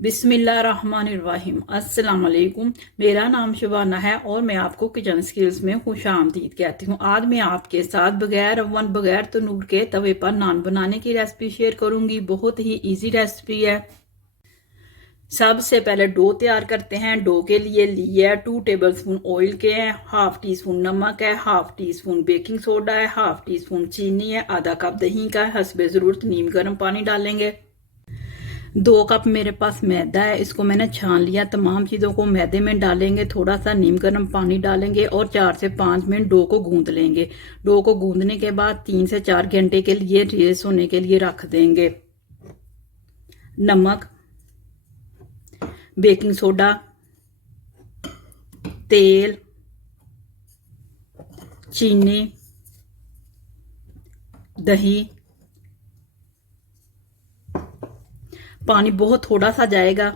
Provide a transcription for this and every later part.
बिस्मिल्लाहिर्रहमानिर्रहीम। अस्सलाम वालेकुम। मेरा नाम शबाना है और मैं आपको किचन स्किल्स में खुशामदीद कहती हूँ। आज मैं आपके साथ बगैर ओवन बगैर तनूर के तवे पर नान बनाने की रेसिपी शेयर करूंगी। बहुत ही इजी रेसिपी है। सबसे पहले डो तैयार करते हैं। डो के लिए है 2 टेबलस्पून ऑयल के हैं, हाफ टी स्पून नमक है, half tea spoon baking soda है, हाफ टी स्पून चीनी है, आधा कप दही का है, हस्बे ज़रूरत नीम गर्म पानी डालेंगे। 2 कप मेरे पास मैदा है, इसको मैंने छान लिया। तमाम चीज़ों को मैदे में डालेंगे, थोड़ा सा नीम गर्म पानी डालेंगे और 4 से 5 मिनट डो को गूंद लेंगे। डो को गूंदने के बाद 3 से 4 घंटे के लिए रेस्ट होने के लिए रख देंगे। नमक, बेकिंग सोडा, तेल, चीनी, दही, पानी बहुत थोड़ा सा जाएगा।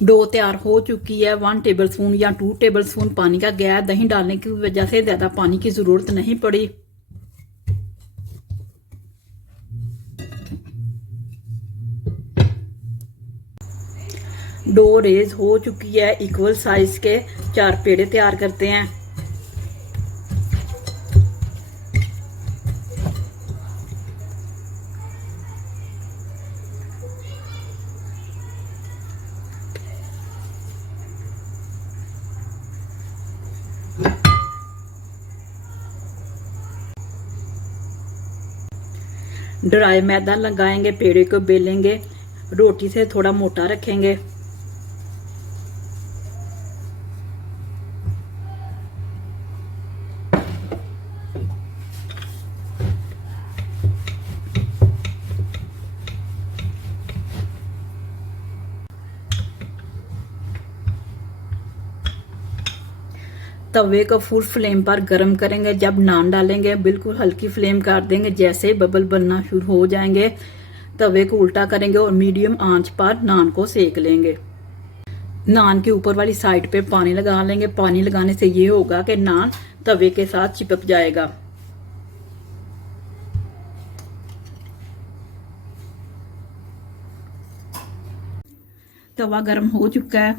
डो तैयार हो चुकी है। 1 टेबलस्पून या 2 टेबलस्पून पानी का गया। दही डालने की वजह से ज्यादा पानी की जरूरत नहीं पड़ी। डो रेज हो चुकी है। इक्वल साइज के 4 पेड़े तैयार करते हैं। ड्राई मैदा लगाएंगे, पेड़े को बेलेंगे, रोटी से थोड़ा मोटा रखेंगे। तवे को फुल फ्लेम पर गर्म करेंगे। जब नान डालेंगे बिल्कुल हल्की फ्लेम कर देंगे। जैसे बबल बनना शुरू हो जाएंगे तवे को उल्टा करेंगे और मीडियम आंच पर नान को सेक लेंगे। नान के ऊपर वाली साइड पे पानी लगा लेंगे। पानी लगाने से ये होगा कि नान तवे के साथ चिपक जाएगा। तवा गर्म हो चुका है,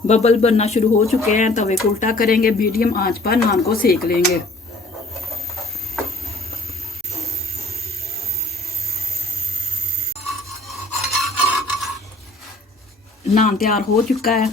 बबल बनना शुरू हो चुके हैं। तवे को उल्टा करेंगे, मीडियम आंच पर नान को सेक लेंगे। नान तैयार हो चुका है।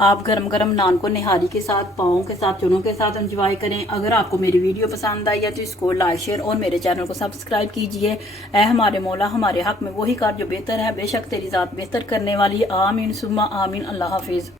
आप गरम गरम नान को निहारी के साथ, पावों के साथ, चनों के साथ एंजॉय करें। अगर आपको मेरी वीडियो पसंद आई है तो इसको लाइक, शेयर और मेरे चैनल को सब्सक्राइब कीजिए। ऐ हमारे मौला, हमारे हक में वही कर जो बेहतर है, बेशक तेरी जात बेहतर करने वाली। आमीन सुम्मा आमीन। अल्लाह हाफिज।